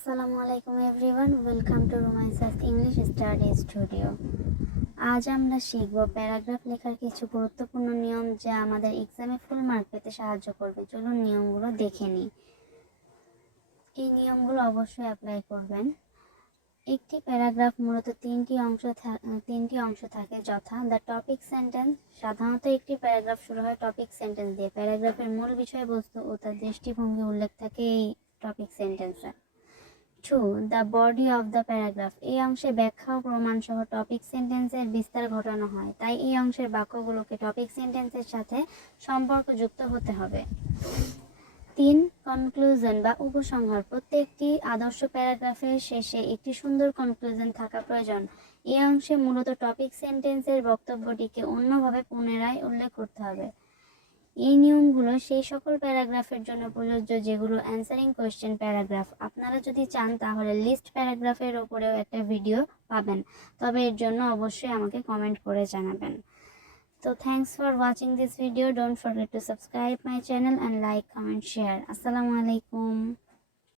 আসসালামু আলাইকুম everyone, welcome to Rumaisa's English study studio. আজ আমরা শিখব প্যারাগ্রাফ লেখার কিছু গুরুত্বপূর্ণ নিয়ম যা আমাদের এক্সামে ফুল মার্ক পেতে সাহায্য করবে। চলুন নিয়মগুলো দেখে নিই। এই নিয়মগুলো অবশ্যই অ্যাপ্লাই করবেন। একটি প্যারাগ্রাফ মূলত তিনটি অংশ থাকে, যথা দ্য টপিক সেন্টেন্স। সাধারণত একটি প্যারাগ্রাফ শুরু হয় টপিক সেন্টেন্স দিয়ে। প্যারাগ্রাফের মূল বিষয়বস্তু ও তার দৃষ্টিভঙ্গি উল্লেখ থাকে এই টপিক সেন্টেন্সে। 2. The body of the paragraph. এই অংশে ব্যাখ্যা ও প্রমাণ সহ টপিক সেন্টেন্সের বিস্তার ঘটানো হয়, তাই এই অংশের বাক্যগুলোকে টপিক সেন্টেন্সের সাথে সম্পর্কযুক্ত হতে হবে। 3. কনক্লুশন বা উপসংহার। প্রত্যেকটি আদর্শ প্যারাগ্রাফের শেষে একটি সুন্দর কনক্লুশন থাকা প্রয়োজন। এই অংশে মূলত টপিক সেন্টেন্সের বক্তব্যটিকে অন্যভাবে পুনরায় উল্লেখ করতে হবে। এই নিয়মগুলো সেই সকল প্যারাগ্রাফের জন্য প্রযোজ্য যেগুলো অ্যান্সারিং কোয়েশ্চেন প্যারাগ্রাফ। আপনারা যদি চান তাহলে লিস্ট প্যারাগ্রাফের ওপরেও একটা ভিডিও পাবেন, তবে এর জন্য অবশ্যই আমাকে কমেন্ট করে জানাবেন। তো thanks for watching this video. Don't forget to subscribe my channel and like, comment, share. আসসালামু আলাইকুম.